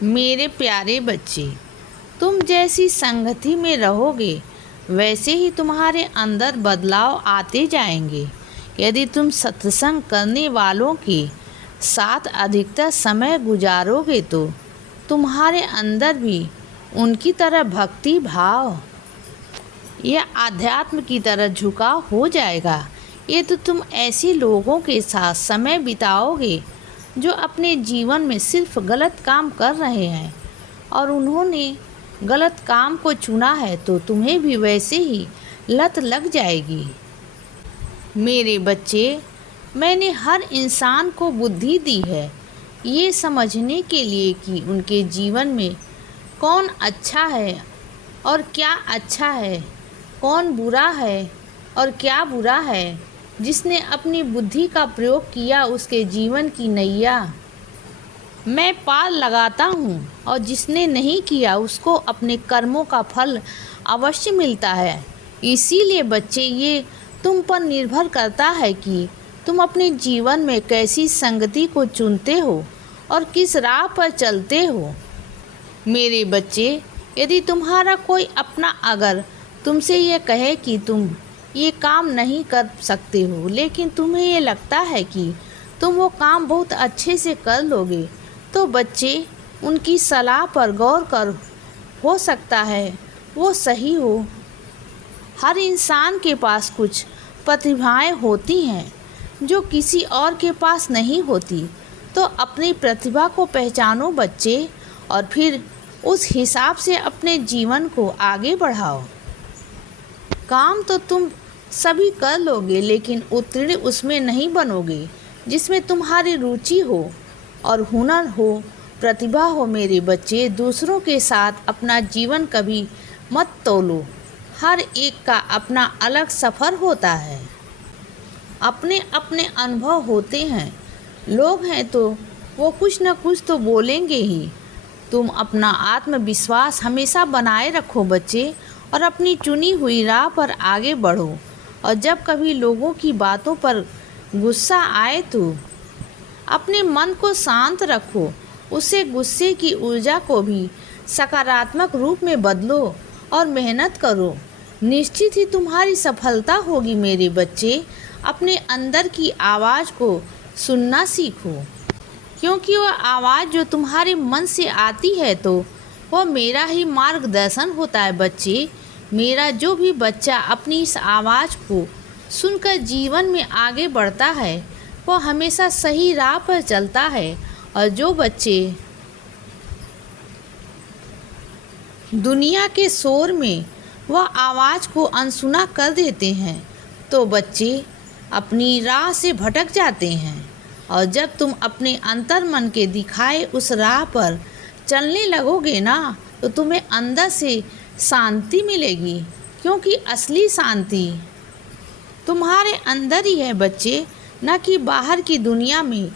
मेरे प्यारे बच्चे, तुम जैसी संगति में रहोगे वैसे ही तुम्हारे अंदर बदलाव आते जाएंगे। यदि तुम सत्संग करने वालों के साथ अधिकतर समय गुजारोगे तो तुम्हारे अंदर भी उनकी तरह भक्ति भाव या आध्यात्म की तरह झुकाव हो जाएगा। ये तो तुम ऐसे लोगों के साथ समय बिताओगे जो अपने जीवन में सिर्फ गलत काम कर रहे हैं और उन्होंने गलत काम को चुना है, तो तुम्हें भी वैसे ही लत लग जाएगी। मेरे बच्चे, मैंने हर इंसान को बुद्धि दी है ये समझने के लिए कि उनके जीवन में कौन अच्छा है और क्या अच्छा है, कौन बुरा है और क्या बुरा है। जिसने अपनी बुद्धि का प्रयोग किया उसके जीवन की नैया मैं पार लगाता हूँ और जिसने नहीं किया उसको अपने कर्मों का फल अवश्य मिलता है। इसीलिए बच्चे, ये तुम पर निर्भर करता है कि तुम अपने जीवन में कैसी संगति को चुनते हो और किस राह पर चलते हो। मेरे बच्चे, यदि तुम्हारा कोई अपना अगर तुमसे ये कहे कि तुम ये काम नहीं कर सकते हो, लेकिन तुम्हें ये लगता है कि तुम वो काम बहुत अच्छे से कर लोगे, तो बच्चे उनकी सलाह पर गौर कर। हो सकता है वो सही हो। हर इंसान के पास कुछ प्रतिभाएं होती हैं जो किसी और के पास नहीं होती। तो अपनी प्रतिभा को पहचानो बच्चे, और फिर उस हिसाब से अपने जीवन को आगे बढ़ाओ। काम तो तुम सभी कर लोगे, लेकिन उत्तीर्ण उसमें नहीं बनोगे जिसमें तुम्हारी रुचि हो और हुनर हो, प्रतिभा हो। मेरे बच्चे, दूसरों के साथ अपना जीवन कभी मत तोलो। हर एक का अपना अलग सफ़र होता है, अपने अपने अनुभव होते हैं। लोग हैं तो वो कुछ न कुछ तो बोलेंगे ही। तुम अपना आत्मविश्वास हमेशा बनाए रखो बच्चे, और अपनी चुनी हुई राह पर आगे बढ़ो। और जब कभी लोगों की बातों पर गुस्सा आए तो अपने मन को शांत रखो, उससे गुस्से की ऊर्जा को भी सकारात्मक रूप में बदलो और मेहनत करो। निश्चित ही तुम्हारी सफलता होगी। मेरे बच्चे, अपने अंदर की आवाज़ को सुनना सीखो, क्योंकि वह आवाज़ जो तुम्हारे मन से आती है तो वह मेरा ही मार्गदर्शन होता है। बच्चे, मेरा जो भी बच्चा अपनी इस आवाज़ को सुनकर जीवन में आगे बढ़ता है वह हमेशा सही राह पर चलता है। और जो बच्चे दुनिया के शोर में वह आवाज़ को अनसुना कर देते हैं तो बच्चे अपनी राह से भटक जाते हैं। और जब तुम अपने अंतर मन के दिखाए उस राह पर चलने लगोगे ना, तो तुम्हें अंदर से शांति मिलेगी, क्योंकि असली शांति तुम्हारे अंदर ही है बच्चे, न कि बाहर की दुनिया में।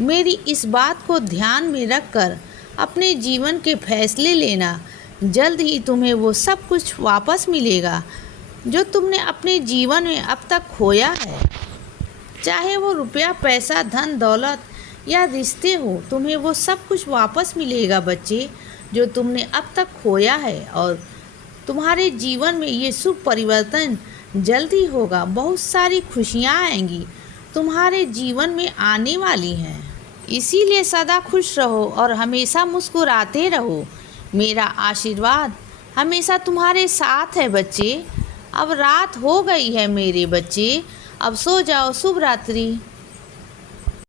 मेरी इस बात को ध्यान में रखकर अपने जीवन के फैसले लेना। जल्द ही तुम्हें वो सब कुछ वापस मिलेगा जो तुमने अपने जीवन में अब तक खोया है, चाहे वो रुपया, पैसा, धन दौलत या रिश्ते हो। तुम्हें वो सब कुछ वापस मिलेगा बच्चे जो तुमने अब तक खोया है। और तुम्हारे जीवन में ये शुभ परिवर्तन जल्दी होगा। बहुत सारी खुशियाँ आएंगी, तुम्हारे जीवन में आने वाली हैं। इसीलिए सदा खुश रहो और हमेशा मुस्कुराते रहो। मेरा आशीर्वाद हमेशा तुम्हारे साथ है बच्चे। अब रात हो गई है मेरे बच्चे, अब सो जाओ। शुभ रात्रि।